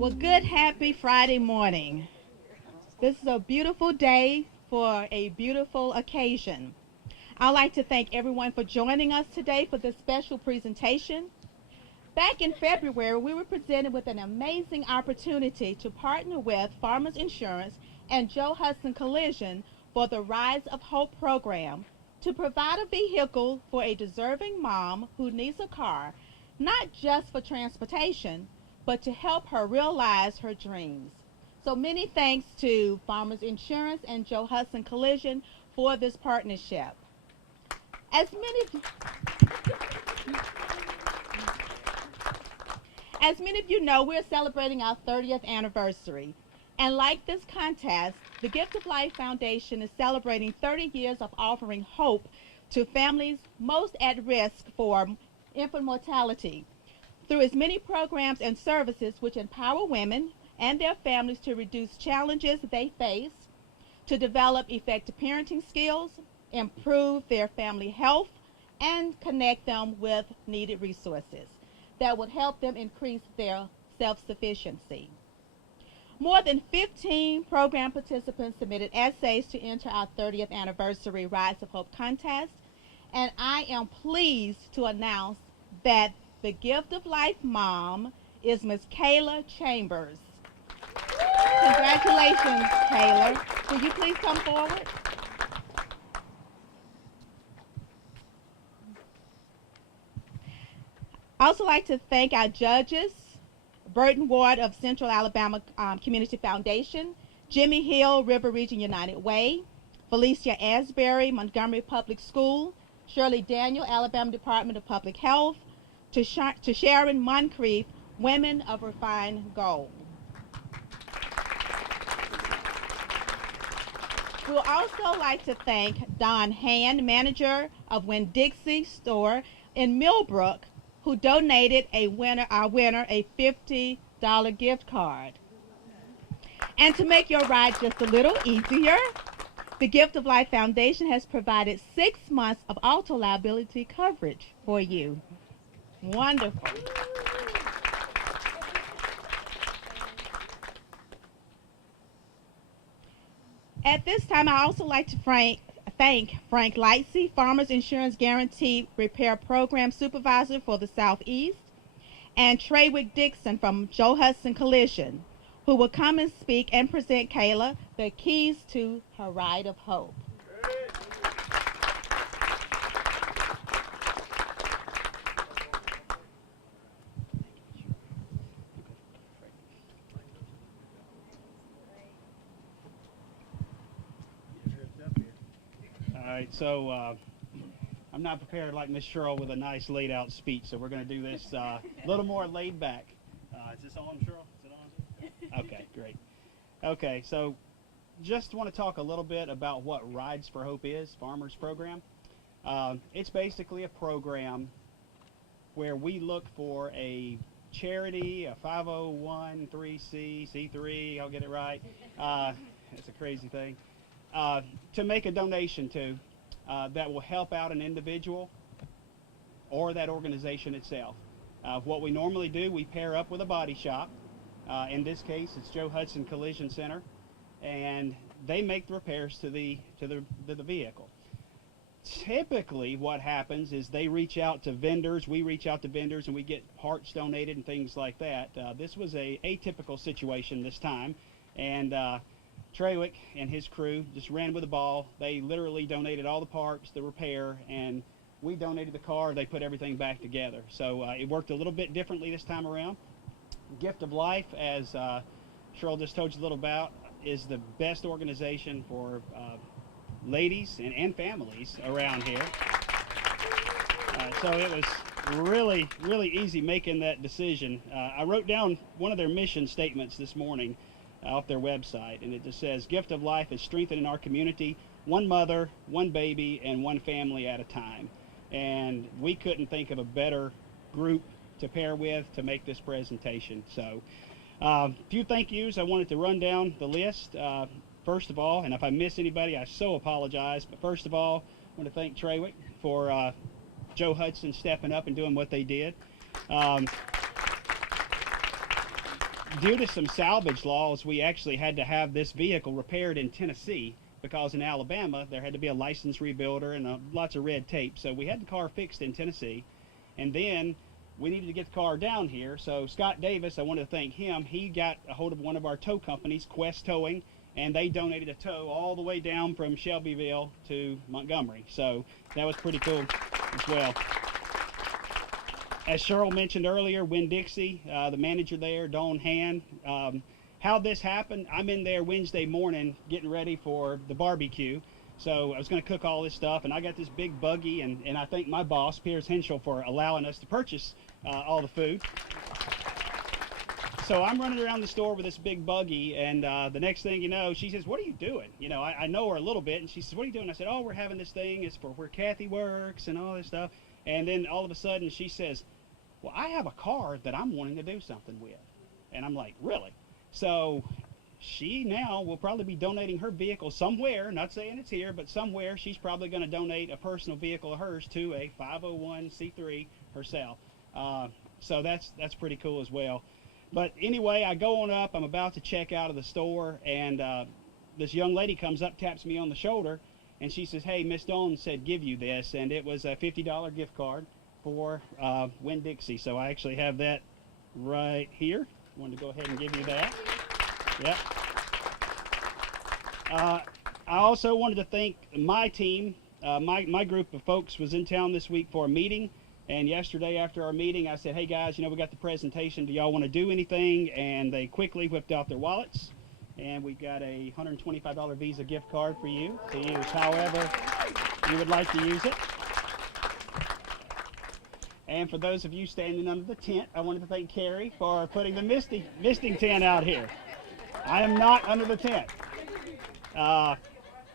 Well, good, happy Friday morning. This is a beautiful day for a beautiful occasion. I'd like to thank everyone for joining us today for this special presentation. Back in February, we were presented with an amazing opportunity to partner with Farmers Insurance and Joe Hudson Collision for the Rise of Hope program to provide a vehicle for a deserving mom who needs a car, not just for transportation, but to help her realize her dreams. So many thanks to Farmers Insurance and Joe Hudson Collision for this partnership. As many of As many of you know, we're celebrating our 30th anniversary. And like this contest, the Gift of Life Foundation is celebrating 30 years of offering hope to families most at risk for infant mortality through its many programs and services which empower women and their families to reduce challenges they face, to develop effective parenting skills, improve their family health, and connect them with needed resources that would help them increase their self-sufficiency. More than 15 program participants submitted essays to enter our 30th anniversary Rise of Hope contest, and I am pleased to announce that the Gift of Life mom is Miss Khayla Chambers. Congratulations, Khayla. Will you please come forward? I also like to thank our judges, Burton Ward of Central Alabama Community Foundation, Jimmy Hill, River Region United Way, Felicia Asbury, Montgomery Public School, Shirley Daniel, Alabama Department of Public Health, to Sharon Moncrief, Women of Refined Gold. We would also like to thank Don Hand, manager of Winn-Dixie store in Millbrook, who donated our winner a $50 gift card. And to make your ride just a little easier, the Gift of Life Foundation has provided 6 months of auto liability coverage for you. Wonderful. At this time, I also like to thank Frank Lightsey, Farmers Insurance Guaranteed Repair Program Supervisor for the Southeast, and Treywick Dixon from Joe Hudson Collision, who will come and speak and present Khayla the keys to her ride of hope. All right, so I'm not prepared like Miss Cheryl with a nice laid out speech, so we're going to do this a little more laid back. Is this on, Cheryl? Is it on? Okay, great. Okay, so just want to talk a little bit about what Rides for Hope is, Farmers Program. It's basically a program where we look for a charity, a 501c3, I'll get it right. It's a crazy thing. To make a donation to that will help out an individual or that organization itself. What we normally do, we pair up with a body shop. In this case, it's Joe Hudson Collision Center, and they make the repairs to the vehicle. Typically, what happens is they reach out to vendors, we reach out to vendors, and we get parts donated and things like that. This was a atypical situation this time, and Treywick and his crew just ran with the ball. They literally donated all the parts, the repair, and we donated the car. They put everything back together. So it worked a little bit differently this time around. Gift of Life, as Cheryl just told you a little about, is the best organization for ladies and families around here. So it was really, really easy making that decision. I wrote down one of their mission statements this morning off their website, and it just says, Gift of Life is strengthening our community, one mother, one baby, and one family at a time. And we couldn't think of a better group to pair with to make this presentation. So a few thank yous. I wanted to run down the list. First of all, and if I miss anybody, I so apologize, but first of all, I want to thank Treywick for Joe Hudson stepping up and doing what they did. due to some salvage laws, we actually had to have this vehicle repaired in Tennessee because in Alabama there had to be a licensed rebuilder and lots of red tape. So we had the car fixed in Tennessee, and then we needed to get the car down here. So Scott Davis, I wanted to thank him. He got a hold of one of our tow companies, Quest Towing, and they donated a tow all the way down from Shelbyville to Montgomery. So that was pretty cool as well. As Cheryl mentioned earlier, Winn-Dixie, the manager there, Dawn Hand. How this happened, I'm in there Wednesday morning getting ready for the barbecue. So I was going to cook all this stuff, and I got this big buggy, and I thank my boss, Piers Henschel, for allowing us to purchase all the food. So I'm running around the store with this big buggy, and the next thing you know, she says, "What are you doing?" You know, I know her a little bit, and she says, "What are you doing?" I said, "Oh, we're having this thing. It's for where Kathy works and all this stuff." And then all of a sudden she says, "Well, I have a car that I'm wanting to do something with." And I'm like, "Really?" So she now will probably be donating her vehicle somewhere, not saying it's here, but somewhere she's probably going to donate a personal vehicle of hers to a 501c3 herself. So that's pretty cool as well. But anyway, I go on up, I'm about to check out of the store, and this young lady comes up, taps me on the shoulder, and she says, "Hey, Miss Dawn said give you this," and it was a $50 gift card for Winn-Dixie. So I actually have that right here. Wanted to go ahead and give you that. Yep. I also wanted to thank my team. My group of folks was in town this week for a meeting, and yesterday after our meeting I said, "Hey guys, you know, we got the presentation, do y'all want to do anything?" And they quickly whipped out their wallets, and we've got a $125 Visa gift card for you to use however you would like to use it. And for those of you standing under the tent, I wanted to thank Carrie for putting the misting tent out here. I am not under the tent.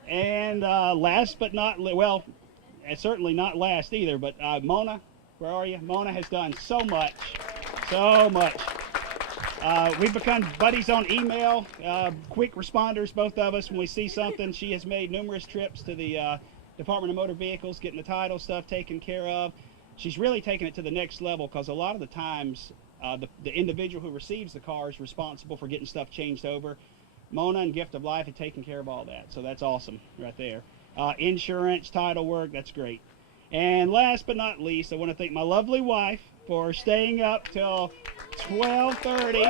Last but not, well, certainly not last either, but Mona, where are you? Mona has done so much, so much. We've become buddies on email, quick responders, both of us, when we see something. She has made numerous trips to the Department of Motor Vehicles, getting the title stuff taken care of. She's really taken it to the next level because a lot of the times the individual who receives the car is responsible for getting stuff changed over. Mona and Gift of Life have taken care of all that, so that's awesome right there. Insurance, title work, that's great. And last but not least, I want to thank my lovely wife for staying up till 12:30.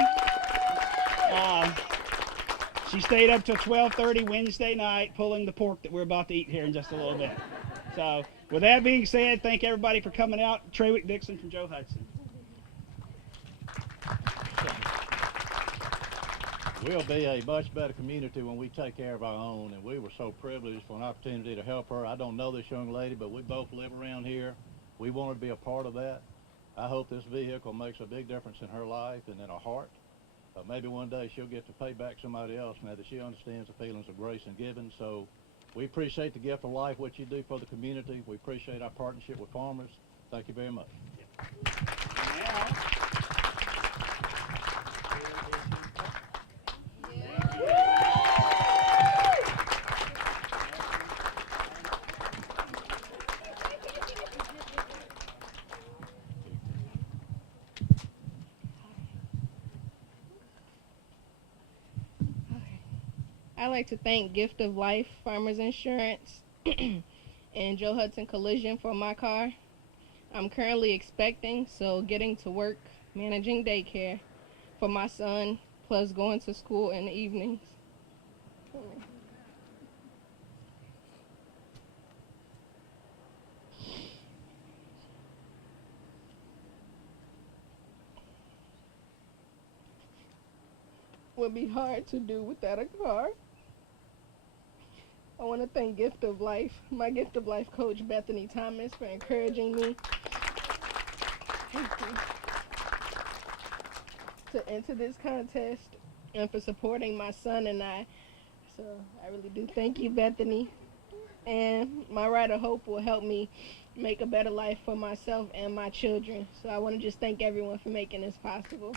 She stayed up till 12:30 Wednesday night pulling the pork that we're about to eat here in just a little bit. So with that being said, thank everybody for coming out. Treywick Dixon from Joe Hudson. We'll be a much better community when we take care of our own, and we were so privileged for an opportunity to help her. I don't know this young lady, but we both live around here. We want to be a part of that. I hope this vehicle makes a big difference in her life and in her heart. Maybe one day she'll get to pay back somebody else now that she understands the feelings of grace and giving. So we appreciate the Gift of Life, what you do for the community. We appreciate our partnership with farmers. Thank you very much. I'd like to thank Gift of Life, Farmers Insurance, and Joe Hudson Collision for my car. I'm currently expecting, so getting to work, managing daycare for my son, plus going to school in the evenings. Would be hard to do without a car. I want to thank Gift of Life, my Gift of Life coach, Bethany Thomas, for encouraging me to enter this contest and for supporting my son and I. So I really do thank you, Bethany. And my Ride of Hope will help me make a better life for myself and my children. So I want to just thank everyone for making this possible.